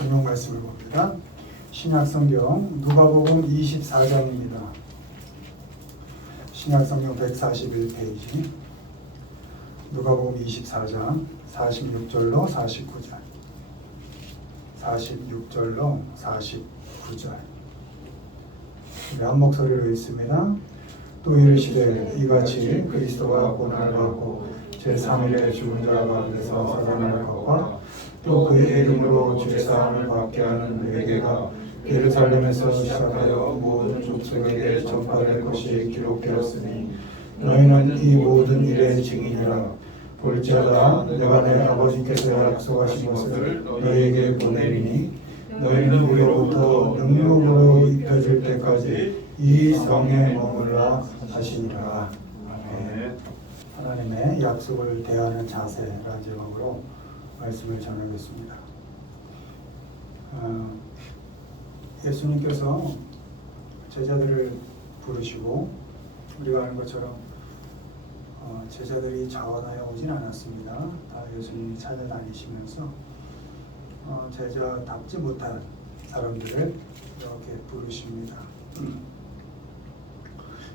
성경 말씀을 봅니다. 신약 성경 누가복음 24장입니다. 신약 성경 141페이지. 누가복음 24장 46절로 49절. 46절로 49절. 우리 한 목소리로 읽습니다. 또 이르시되 이같이 그리스도가 고난을 받고 제3일에 죽은 자 가운데서 살아날 것과 또 그의 이름으로 죄사함을 받게 하는 회개가 예루살렘에서 시작하여 모든 족속에게 전파될 것이 기록되었으니 너희는 이 모든 일의 증인이라 볼지어다 내가 내 아버지께서 약속하신 것을 너희에게 보내리니 너희는 우리로부터 능력으로 입혀질 때까지 이 성에 머물라 하시니라 아멘. 하나님의 약속을 대하는 자세라는 제목으로 말씀을 전하겠습니다. 어, 예수님께서 제자들을 부르시고 우리가 아는 것처럼 어, 제자들이 자원하여 오진 않았습니다. 다 예수님이 찾아다니시면서 어, 제자답지 못한 사람들을 이렇게 부르십니다.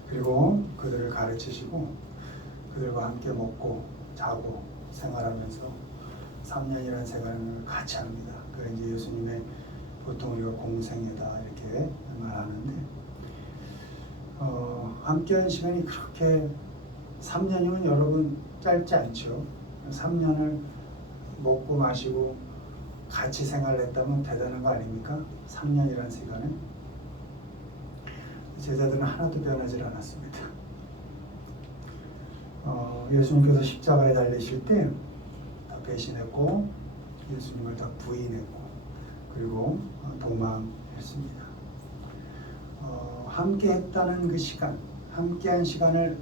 그리고 그들을 가르치시고 그들과 함께 먹고 자고 생활하면서 3년이라는 생활을 같이 합니다. 그래 이제 예수님의 보통 우리가 공생애다 이렇게 말하는데 어, 함께한 시간이 그렇게 3년이면 여러분 짧지 않죠. 3년을 먹고 마시고 같이 생활했다면 대단한 거 아닙니까? 3년이라는 시간에 제자들은 하나도 변하지 않았습니다. 어, 예수님께서 십자가에 달리실 때다 배신했고 예수님을 다 부인했고 그리고 어, 도망했습니다. 어, 함께 했다는 그 시간, 함께한 시간을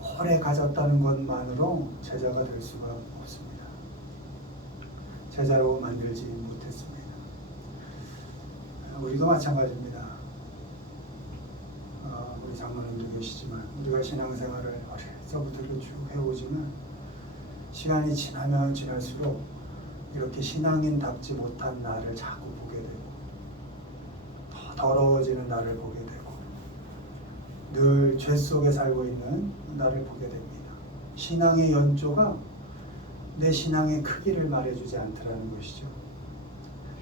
오래 가졌다는 것만으로 제자가 될 수가 없습니다. 제자로 만들지 못했습니다. 우리도 마찬가지입니다. 어, 우리 장모님도 계시지만 우리가 신앙생활을 어려서부터 쭉 해오지만 시간이 지나면 지날수록 이렇게 신앙인답지 못한 나를 자꾸 보게 되고 더 더러워지는 나를 보게 되고 늘 죄 속에 살고 있는 나를 보게 됩니다. 신앙의 연조가 내 신앙의 크기를 말해주지 않더라는 것이죠.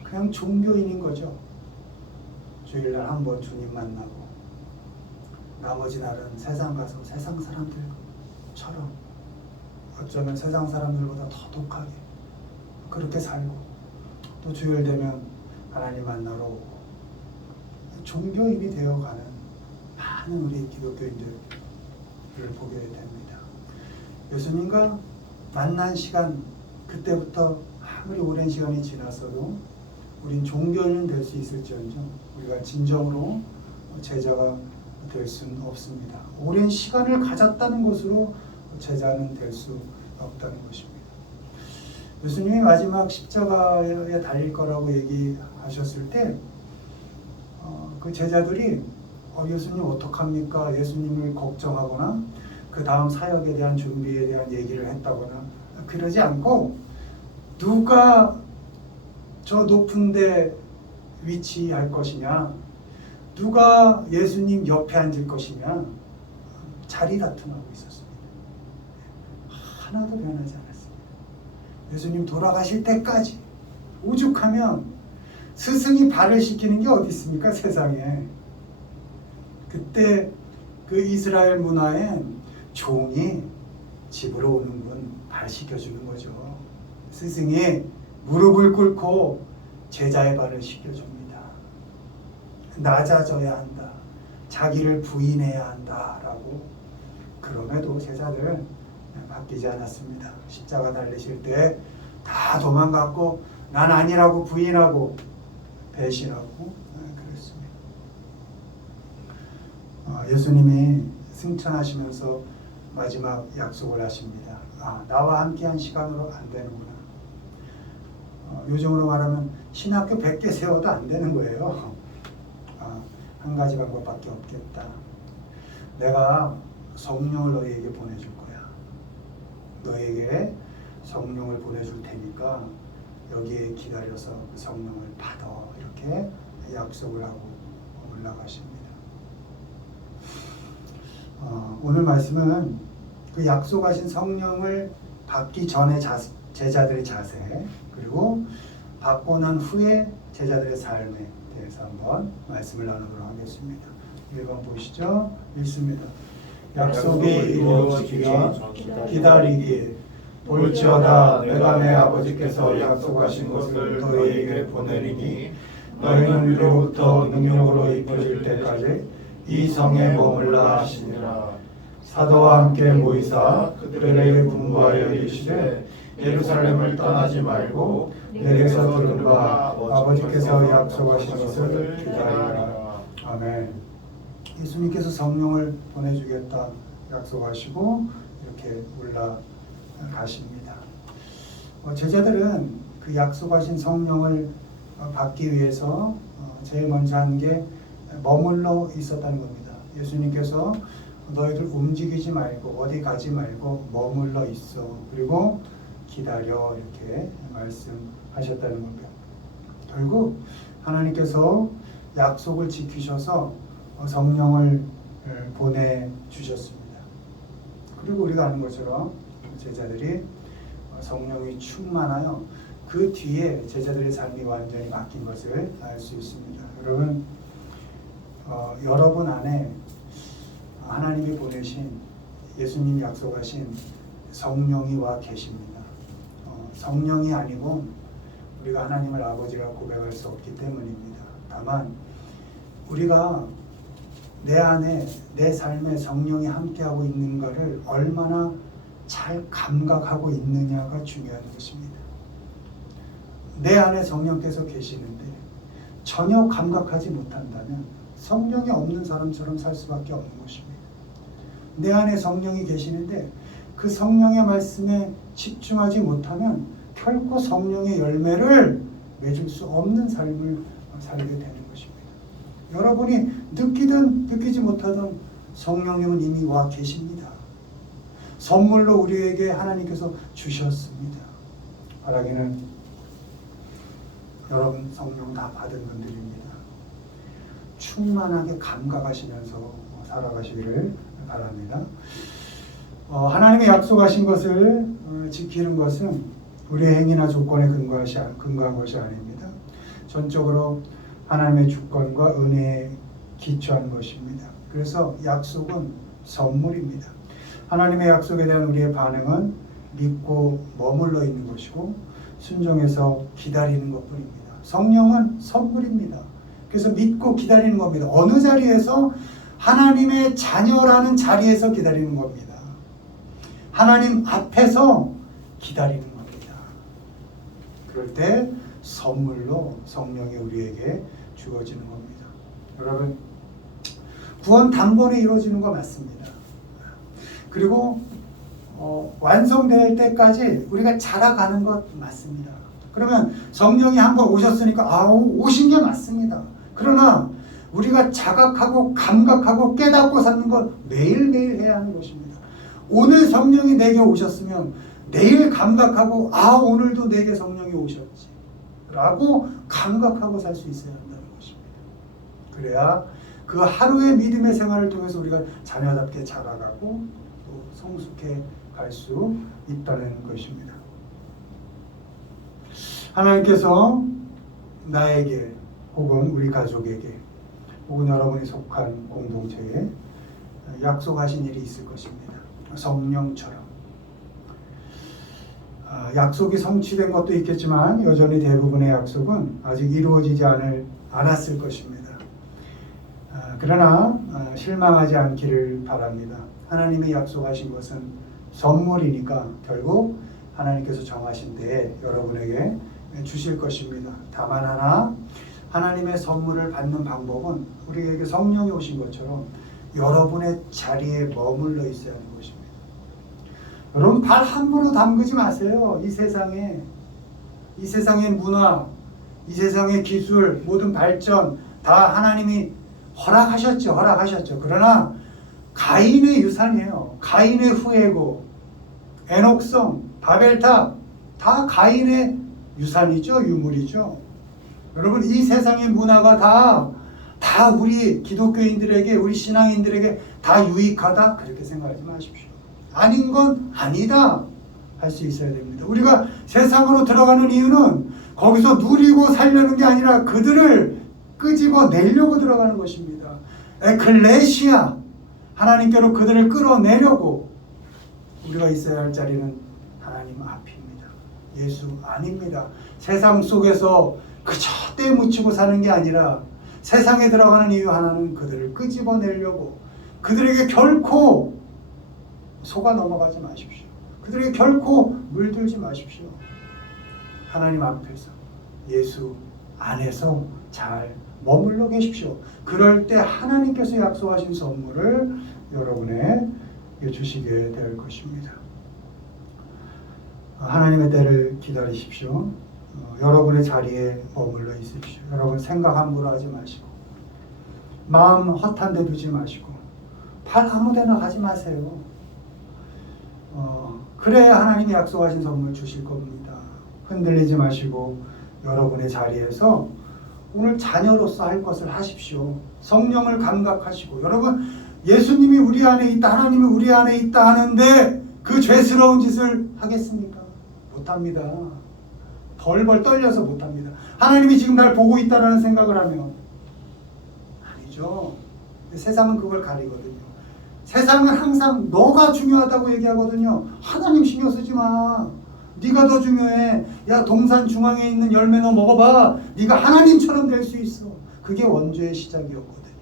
그냥 종교인인 거죠. 주일날 한 번 주님 만나고 나머지 날은 세상 가서 세상 사람들처럼 어쩌면 세상 사람들보다 더 독하게 그렇게 살고 또 주일 되면 하나님 만나러 종교인이 되어가는 많은 우리 기독교인들을 보게 됩니다. 예수님과 만난 시간 그때부터 아무리 오랜 시간이 지났어도 우린 종교인은 될수 있을지언정 우리가 진정으로 제자가 될 수는 없습니다. 오랜 시간을 가졌다는 것으로 제자는 될 수 없다는 것입니다. 예수님이 마지막 십자가에 달릴 거라고 얘기하셨을 때, 어, 그 제자들이 어, 예수님 어떡합니까? 예수님을 걱정하거나 그 다음 사역에 대한 준비에 대한 얘기를 했다거나 그러지 않고 누가 저 높은데 위치할 것이냐, 누가 예수님 옆에 앉을 것이냐 자리 다툼하고 있었습니다. 하나도 변하지 않았습니다. 예수님 돌아가실 때까지 오죽하면 스승이 발을 씻기는 게 어디 있습니까 세상에? 그때 그 이스라엘 문화에 종이 집으로 오는 분 발 씻겨주는 거죠. 스승이 무릎을 꿇고 제자의 발을 씻겨줍니다. 낮아져야 한다. 자기를 부인해야 한다라고 그럼에도 제자들 바뀌지 않았습니다. 십자가 달리실 때 다 도망갔고 난 아니라고 부인하고 배신하고 그랬습니다. 어, 예수님이 승천하시면서 마지막 약속을 하십니다. 아, 나와 함께한 시간으로 안 되는구나. 어, 요즘으로 말하면 신학교 100개 세워도 안 되는 거예요. 아, 한 가지 방법밖에 없겠다. 내가 성령을 너희에게 보내줄 거야. 너에게 성령을 보내줄 테니까 여기에 기다려서 그 성령을 받아 이렇게 약속을 하고 올라가십니다. 어, 오늘 말씀은 그 약속하신 성령을 받기 전에 자, 제자들의 자세 그리고 받고 난 후에 제자들의 삶에 대해서 한번 말씀을 나누도록 하겠습니다. 1번 보시죠. 읽습니다. 약속이 이루어지기 기다리기 볼지어다 내가 내 아버지께서 약속하신 것을 너희에게 보내리니 너희는 위로부터 능력으로 입혀질 때까지 이 성에 머물라 하시니라. 사도와 함께 모이사 그들에게 분부하여 이르시되 예루살렘을 떠나지 말고 내게서 들은 바 아버지께서 약속하신 것을 기다리라. 아멘 예수님께서 성령을 보내주겠다 약속하시고 이렇게 올라가십니다. 어, 제자들은 그 약속하신 성령을 어, 받기 위해서 어, 제일 먼저 한 게 머물러 있었다는 겁니다. 예수님께서 너희들 움직이지 말고 어디 가지 말고 머물러 있어 그리고 기다려 이렇게 말씀하셨다는 겁니다. 결국 하나님께서 약속을 지키셔서 어, 성령을 어, 보내 주셨습니다. 그리고 우리가 아는 것처럼 제자들이 어, 성령이 충만하여 그 뒤에 제자들의 삶이 완전히 바뀐 것을 알 수 있습니다. 여러분, 어, 여러분 안에 하나님이 보내신 예수님 약속하신 성령이 와 계십니다. 어, 성령이 아니고 우리가 하나님을 아버지라고 고백할 수 없기 때문입니다. 다만 우리가 내 안에 내 삶에 성령이 함께하고 있는 것을 얼마나 잘 감각하고 있느냐가 중요한 것입니다. 내 안에 성령께서 계시는데 전혀 감각하지 못한다면 성령이 없는 사람처럼 살 수밖에 없는 것입니다. 내 안에 성령이 계시는데 그 성령의 말씀에 집중하지 못하면 결코 성령의 열매를 맺을 수 없는 삶을 살게 것입니다. 여러분이 느끼든 느끼지 못하든 성령님은 이미 와 계십니다. 선물로 우리에게 하나님께서 주셨습니다. 바라기는 여러분 성령 다 받은 분들입니다. 충만하게 감각하시면서 살아가시기를 바랍니다. 어, 하나님의 약속하신 것을 어, 지키는 것은 우리의 행위나 조건에 근거하시, 근거한 것이 아닙니다. 전적으로 하나님의 주권과 은혜에 기초한 것입니다. 그래서 약속은 선물입니다. 하나님의 약속에 대한 우리의 반응은 믿고 머물러 있는 것이고 순종해서 기다리는 것뿐입니다. 성령은 선물입니다. 그래서 믿고 기다리는 겁니다. 어느 자리에서 하나님의 자녀라는 자리에서 기다리는 겁니다. 하나님 앞에서 기다리는 겁니다. 그럴 때 선물로 성령이 우리에게 주어지는 겁니다. 여러분, 구원 단번에 이루어지는 거 맞습니다. 그리고 어, 완성될 때까지 우리가 자라가는 것 맞습니다. 그러면 성령이 한 번 오셨으니까 아우 오신 게 맞습니다. 그러나 우리가 자각하고 감각하고 깨닫고 사는 건 매일매일 해야 하는 것입니다. 오늘 성령이 내게 오셨으면 내일 감각하고 아 오늘도 내게 성령이 오셨지 라고 감각하고 살 수 있어야 한다는 것입니다. 그래야 그 하루의 믿음의 생활을 통해서 우리가 자녀답게 자라가고 또 성숙해 갈 수 있다는 것입니다. 하나님께서 나에게 혹은 우리 가족에게 혹은 여러분이 속한 공동체에 약속하신 일이 있을 것입니다. 성령처럼. 아, 약속이 성취된 것도 있겠지만 여전히 대부분의 약속은 아직 이루어지지 않을, 않았을 것입니다. 아, 그러나 아, 실망하지 않기를 바랍니다. 하나님이 약속하신 것은 선물이니까 결국 하나님께서 정하신 때에 여러분에게 주실 것입니다. 다만 하나 하나님의 선물을 받는 방법은 우리에게 성령이 오신 것처럼 여러분의 자리에 머물러 있어야 하는 것입니다. 여러분 발 함부로 담그지 마세요. 이 세상에 이 세상의 문화, 이 세상의 기술, 모든 발전 다 하나님이 허락하셨죠. 허락하셨죠. 그러나 가인의 유산이에요. 가인의 후예고 에녹성, 바벨탑 다 가인의 유산이죠, 유물이죠. 여러분 이 세상의 문화가 다, 다 우리 기독교인들에게, 우리 신앙인들에게 다 유익하다 그렇게 생각하지 마십시오. 아닌 건 아니다 할 수 있어야 됩니다. 우리가 세상으로 들어가는 이유는 거기서 누리고 살려는 게 아니라 그들을 끄집어 내려고 들어가는 것입니다. 에클레시아 하나님께로 그들을 끌어내려고 우리가 있어야 할 자리는 하나님 앞입니다. 예수 아닙니다. 세상 속에서 그저 때 묻히고 사는 게 아니라 세상에 들어가는 이유 하나는 그들을 끄집어내려고 그들에게 결코 속아 넘어가지 마십시오. 그들에게 결코 물들지 마십시오. 하나님 앞에서 예수 안에서 잘 머물러 계십시오. 그럴 때 하나님께서 약속하신 선물을 여러분에게 주시게 될 것입니다. 하나님의 때를 기다리십시오. 어, 여러분의 자리에 머물러 있으십시오. 여러분 생각 함부로 하지 마시고 마음 허탄데 두지 마시고 발 아무데나 가지 마세요. 어, 그래야 하나님이 약속하신 선물 주실 겁니다. 흔들리지 마시고 여러분의 자리에서 오늘 자녀로서 할 것을 하십시오. 성령을 감각하시고 여러분 예수님이 우리 안에 있다 하나님이 우리 안에 있다 하는데 그 죄스러운 짓을 하겠습니까? 못합니다. 벌벌 떨려서 못합니다. 하나님이 지금 날 보고 있다라는 생각을 하면 아니죠. 세상은 그걸 가리거든요. 세상은 항상 너가 중요하다고 얘기하거든요. 하나님 신경 쓰지 마. 네가 더 중요해. 야 동산 중앙에 있는 열매 너 먹어봐. 네가 하나님처럼 될 수 있어. 그게 원죄의 시작이었거든요.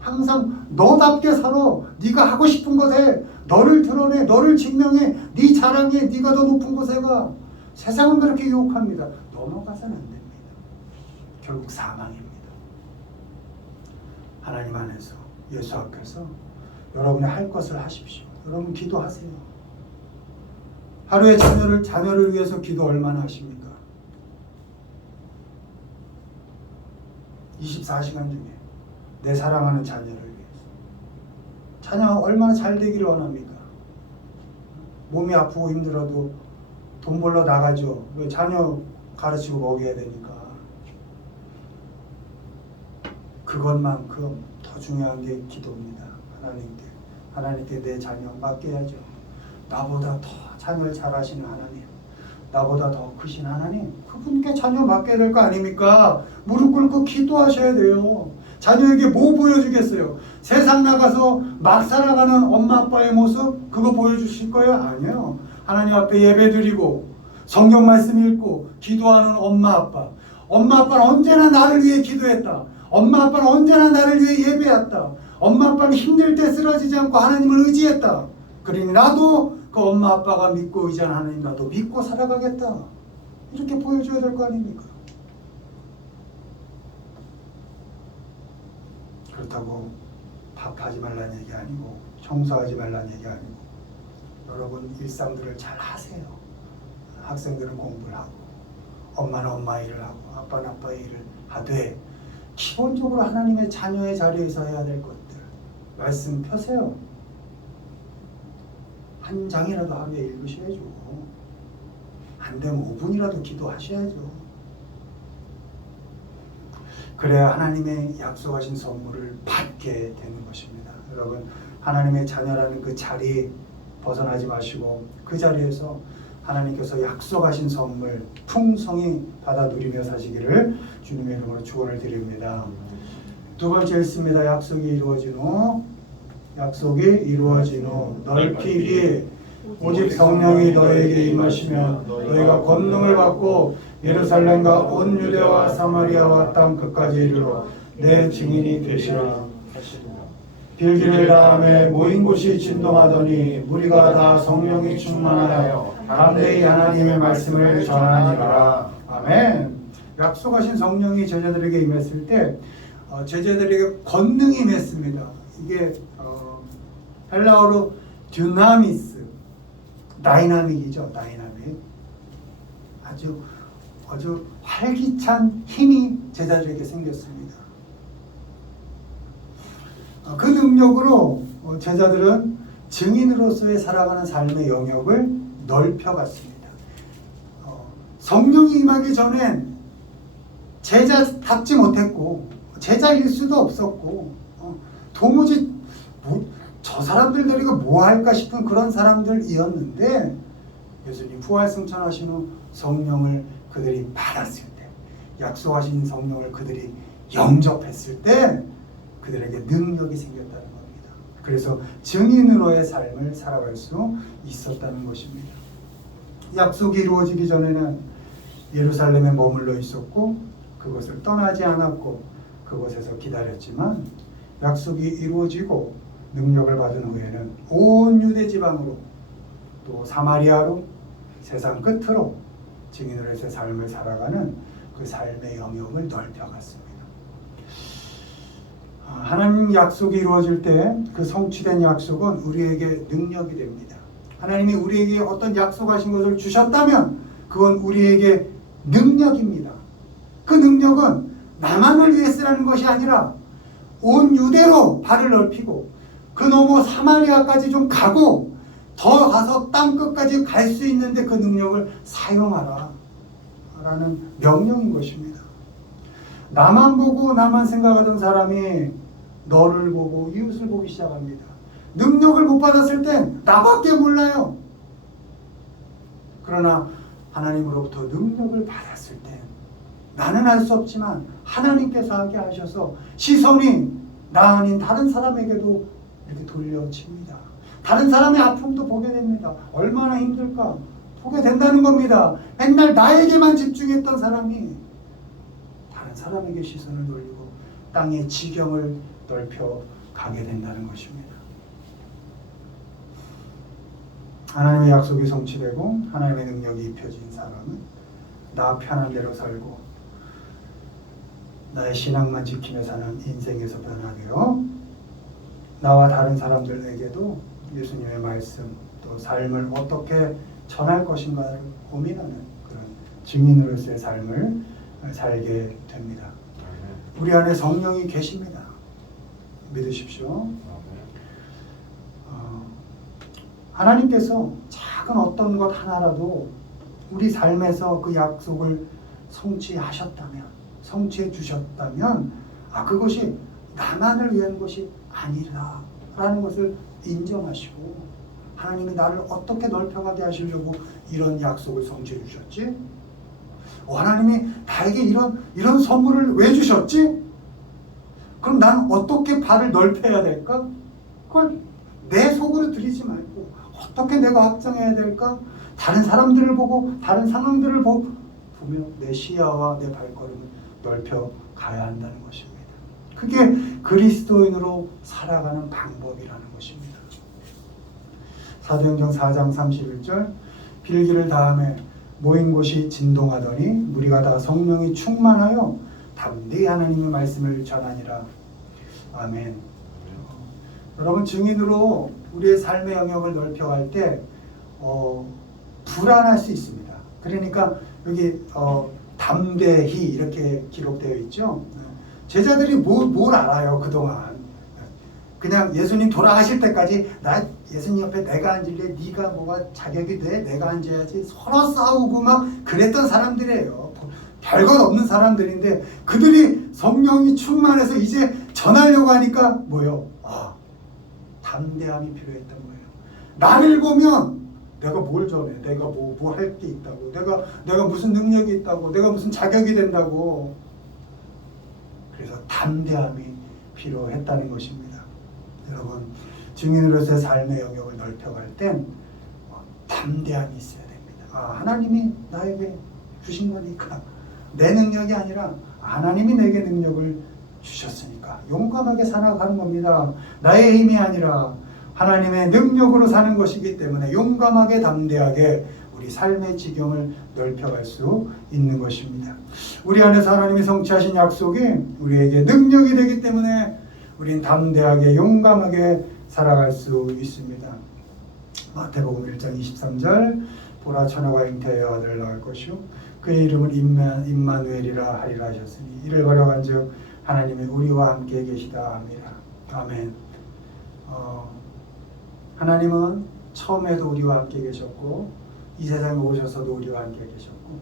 항상 너답게 살아. 네가 하고 싶은 것 해. 너를 드러내. 너를 증명해. 네 자랑해. 네가 더 높은 곳에 가. 세상은 그렇게 유혹합니다. 넘어가서는 안 됩니다. 결국 사망입니다. 하나님 안에서 예수 앞에서 여러분이 할 것을 하십시오. 여러분 기도하세요. 하루에 자녀를 자녀를 위해서 기도 얼마나 하십니까? 24시간 중에 내 사랑하는 자녀를 위해서 자녀 얼마나 잘 되기를 원합니까? 몸이 아프고 힘들어도 돈 벌러 나가죠. 왜 자녀 가르치고 먹여야 되니까. 그것만큼 더 중요한 게 기도입니다. 하나님께 하나님께 내 자녀 맡겨야죠. 나보다 더 자녀를 잘 하시는 하나님, 나보다 더 크신 하나님, 그분께 자녀 맡겨야 될 거 아닙니까? 무릎 꿇고 기도하셔야 돼요. 자녀에게 뭐 보여주겠어요? 세상 나가서 막 살아가는 엄마 아빠의 모습 그거 보여주실 거예요? 아니요. 하나님 앞에 예배 드리고 성경 말씀 읽고 기도하는 엄마 아빠. 엄마 아빠는 언제나 나를 위해 기도했다. 엄마 아빠는 언제나 나를 위해 예배했다. 엄마 아빠는 힘들 때 쓰러지지 않고 하나님을 의지했다. 그러니 나도 그 엄마 아빠가 믿고 의지한 하나님 나도 믿고 살아가겠다. 이렇게 보여줘야 될 거 아닙니까? 그렇다고 밥하지 말라는 얘기 아니고 청소하지 말라는 얘기 아니고 여러분 일상들을 잘 하세요. 학생들은 공부를 하고 엄마는 엄마 일을 하고 아빠는 아빠 일을 하되 기본적으로 하나님의 자녀의 자리에서 해야 될 것들 말씀 펴세요. 한 장이라도 하루에 읽으셔야죠. 안 되면 5분이라도 기도하셔야죠. 그래야 하나님의 약속하신 선물을 받게 되는 것입니다. 여러분, 하나님의 자녀라는 그 자리 벗어나지 마시고 그 자리에서 하나님께서 약속하신 선물 풍성히 받아 누리며 사시기를 주님의 이름으로 축원을 드립니다. 두 번째 읽습니다. 약속이 이루어진 후 약속이 이루어진 후 넓히기 오직 성령이 너에게 임하시면 너희가 권능을 받고 예루살렘과 온 유대와 사마리아와 땅 끝까지 이르러 내 증인이 되시라. 빌기를 다음에 모인 곳이 진동하더니 무리가 다 성령이 충만하여 담대히 하나님의 말씀을 전하니라. 아멘. 약속하신 성령이 제자들에게 임했을 때 어, 제자들에게 권능이 임했습니다. 이게 어, 헬라어로 듀나미스, 다이나믹이죠. 다이나믹. 아주 아주 활기찬 힘이 제자들에게 생겼습니다. 어, 그 능력으로 어, 제자들은 증인으로서의 살아가는 삶의 영역을 넓혀갔습니다. 어, 성령이 임하기 전엔 제자답지 못했고 제자일 수도 없었고 어, 도무지 뭐, 저 사람들 데리고 뭐 할까 싶은 그런 사람들이었는데 예수님 부활승천하신 후 성령을 그들이 받았을 때 약속하신 성령을 그들이 영접했을 때 그들에게 능력이 생겼다는 겁니다. 그래서 증인으로의 삶을 살아갈 수 있었다는 것입니다. 약속이 이루어지기 전에는 예루살렘에 머물러 있었고 그것을 떠나지 않았고 그곳에서 기다렸지만 약속이 이루어지고 능력을 받은 후에는 온 유대 지방으로 또 사마리아로 세상 끝으로 증인으로서의 삶을 살아가는 그 삶의 영역을 넓혀갔습니다. 아, 하나님 약속이 이루어질 때 그 성취된 약속은 우리에게 능력이 됩니다. 하나님이 우리에게 어떤 약속하신 것을 주셨다면 그건 우리에게 능력입니다. 그 능력은 나만을 위해 쓰라는 것이 아니라 온 유대로 발을 넓히고 그 너머 사마리아까지 좀 가고 더 가서 땅 끝까지 갈 수 있는데 그 능력을 사용하라 라는 명령인 것입니다. 나만 보고 나만 생각하던 사람이 너를 보고 이웃을 보기 시작합니다. 능력을 못 받았을 땐 나밖에 몰라요. 그러나 하나님으로부터 능력을 받았을 땐 나는 알 수 없지만 하나님께서 하게 하셔서 시선이 나 아닌 다른 사람에게도 이렇게 돌려칩니다. 다른 사람의 아픔도 보게 됩니다. 얼마나 힘들까 보게 된다는 겁니다. 맨날 나에게만 집중했던 사람이 다른 사람에게 시선을 돌리고 땅의 지경을 넓혀 가게 된다는 것입니다. 하나님의 약속이 성취되고 하나님의 능력이 입혀진 사람은 나 편한 대로 살고 나의 신앙만 지키며 사는 인생에서 변화되어 나와 다른 사람들에게도 예수님의 말씀 또 삶을 어떻게 전할 것인가를 고민하는 그런 증인으로서의 삶을 살게 됩니다. 우리 안에 성령이 계십니다. 믿으십시오. 어, 하나님께서 작은 어떤 것 하나라도 우리 삶에서 그 약속을 성취하셨다면, 성취해 주셨다면, 아, 그것이 나만을 위한 것이 아니라라는 것을 인정하시고, 하나님이 나를 어떻게 넓혀가게 하시려고 이런 약속을 성취해 주셨지? 어, 하나님이 나에게 이런, 이런 선물을 왜 주셨지? 그럼 난 어떻게 발을 넓혀야 될까? 그걸 내 속으로 들이지 말고 어떻게 내가 확장해야 될까? 다른 사람들을 보고 다른 상황들을 보, 보며 내 시야와 내 발걸음을 넓혀 가야 한다는 것입니다. 그게 그리스도인으로 살아가는 방법이라는 것입니다. 사도행전 4장 31절 빌기를 다음에 모인 곳이 진동하더니 무리가 다 성령이 충만하여 담대히 하나님의 말씀을 전하니라. 아멘. 여러분 증인으로 우리의 삶의 영역을 넓혀갈 때 어, 불안할 수 있습니다. 그러니까 여기 어, 담대히 이렇게 기록되어 있죠. 제자들이 뭐, 뭘 알아요 그동안. 그냥 예수님 돌아가실 때까지 나 예수님 옆에 내가 앉을래? 네가 뭐가 자격이 돼? 내가 앉아야지. 서로 싸우고 막 그랬던 사람들이에요. 별것 없는 사람들인데 그들이 성령이 충만해서 이제 전하려고 하니까 뭐요? 아 담대함이 필요했던 거예요. 나를 보면 내가 뭘 전해 내가 뭐 뭐 할 게 있다고 내가 내가 무슨 능력이 있다고 내가 무슨 자격이 된다고 그래서 담대함이 필요했다는 것입니다. 여러분 증인으로서의 삶의 영역을 넓혀갈 땐 어, 담대함이 있어야 됩니다. 아, 하나님이 나에게 주신 거니까 내 능력이 아니라 하나님이 내게 능력을 주셨으니까 용감하게 살아가는 겁니다. 나의 힘이 아니라 하나님의 능력으로 사는 것이기 때문에 용감하게 담대하게 우리 삶의 지경을 넓혀갈 수 있는 것입니다. 우리 안에서 하나님이 성취하신 약속이 우리에게 능력이 되기 때문에 우린 담대하게 용감하게 살아갈 수 있습니다. 마태복음 1장 23절 보라 처녀가 잉태하여 아들을 낳을 것이요 그의 이름을 임만, 임마누엘이라 하리라 하셨으니 이를 걸어간즉 하나님이 우리와 함께 계시다 함이라 아멘. 어, 하나님은 처음에도 우리와 함께 계셨고 이 세상에 오셔서도 우리와 함께 계셨고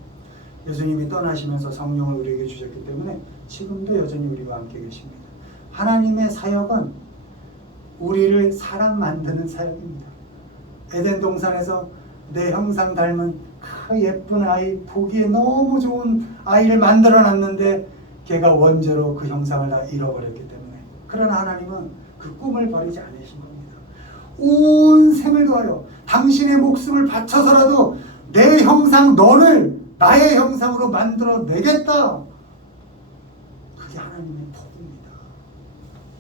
예수님이 떠나시면서 성령을 우리에게 주셨기 때문에 지금도 여전히 우리와 함께 계십니다. 하나님의 사역은 우리를 사람 만드는 사역입니다. 에덴 동산에서 내 형상 닮은 그 예쁜 아이, 보기에 너무 좋은 아이를 만들어 놨는데 걔가 원죄로 그 형상을 다 잃어버렸기 때문에 그러나 하나님은 그 꿈을 버리지 않으신. 온 생을 더하여 당신의 목숨을 바쳐서라도 내 형상 너를 나의 형상으로 만들어 내겠다. 그게 하나님의 복입니다.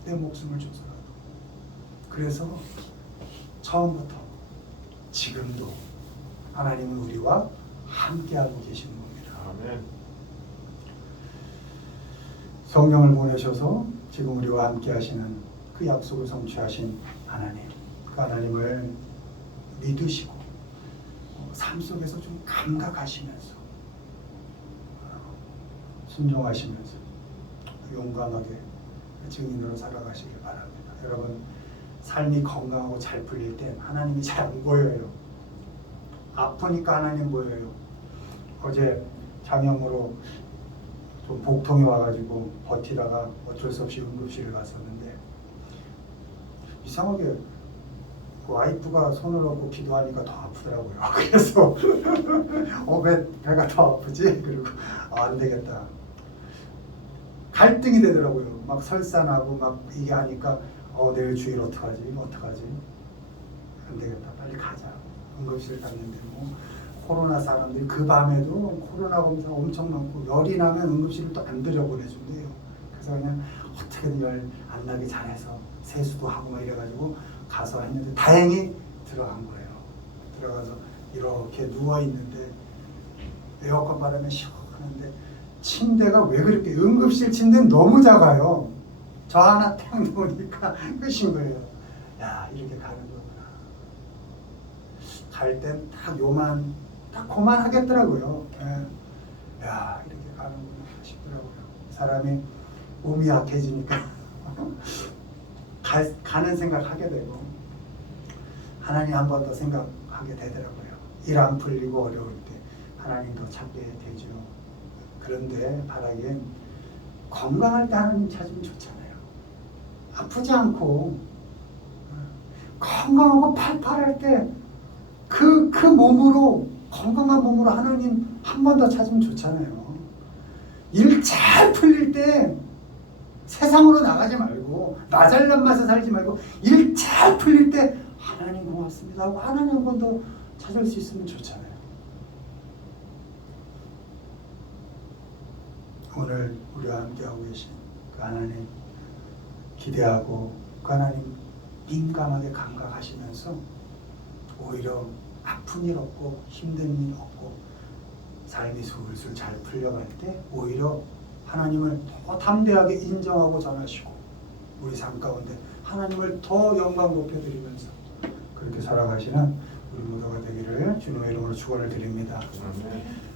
내 목숨을 줘서라도. 그래서 처음부터 지금도 하나님은 우리와 함께하고 계시는 겁니다. 아멘. 성령을 보내셔서 지금 우리와 함께하시는 그 약속을 성취하신 하나님, 그 하나님을 믿으시고 어, 삶 속에서 좀 감각하시면서 어, 순종하시면서 용감하게 증인으로 살아가시길 바랍니다. 여러분 삶이 건강하고 잘 풀릴 땐 하나님이 잘 안 보여요. 아프니까 하나님 보여요. 어제 장염으로 좀 복통이 와가지고 버티다가 어쩔 수 없이 응급실을 갔었는데 이상하게 그 와이프가 손을 얹고 기도하니까 더 아프더라고요. 그래서 어왜 배가 더 아프지? 그리고 아, 안 되겠다. 갈등이 되더라고요. 막 설산하고 막 이게 하니까 어 내일 주일 어떡하지? 어떡하지? 안 되겠다. 빨리 가자. 응급실 갔는데 뭐 코로나 사람들이 그 밤에도 코로나 검사 엄청 많고 열이 나면 응급실을 또 안 들여보내준대요. 그래서 그냥 어떻게든 열 안 나게 잘해서 세수도 하고 막 이래가지고 가서 했는데 다행히 들어간 거예요. 들어가서 이렇게 누워 있는데 에어컨 바람에 시원한데 침대가 왜 그렇게 응급실 침대는 너무 작아요. 저 하나 딱 놓으니까 끝인 거예요. 야 이렇게 가는 거구나. 갈 땐 딱 요만 딱 그만 하겠더라고요. 예. 야 이렇게 가는구나 싶더라고요. 사람이 몸이 약해지니까 가, 가는 생각 하게 되고 하나님 한 번 더 생각하게 되더라고요. 일 안 풀리고 어려울 때 하나님도 찾게 되죠. 그런데 바라기엔 건강할 때 하나님 찾으면 좋잖아요. 아프지 않고 건강하고 팔팔할 때 그, 그 몸으로, 건강한 몸으로 하나님 한 번 더 찾으면 좋잖아요. 일 잘 풀릴 때 세상으로 나가지 말고, 나 잘난 맛에 살지 말고, 일 잘 풀릴 때 하나님 고맙습니다 하고 하나님 한 번 더 찾을 수 있으면 좋잖아요. 오늘 우리와 함께하고 계신 그 하나님 기대하고 그 하나님 민감하게 감각하시면서 오히려 아픈 일 없고 힘든 일 없고 삶이 술술 잘 풀려갈 때 오히려 하나님을 더 담대하게 인정하고 전하시고 우리 삶 가운데 하나님을 더 영광 높여드리면서 그렇게 살아가시는 우리 모두가 되기를 주님의 이름으로 축원을 드립니다. 아멘.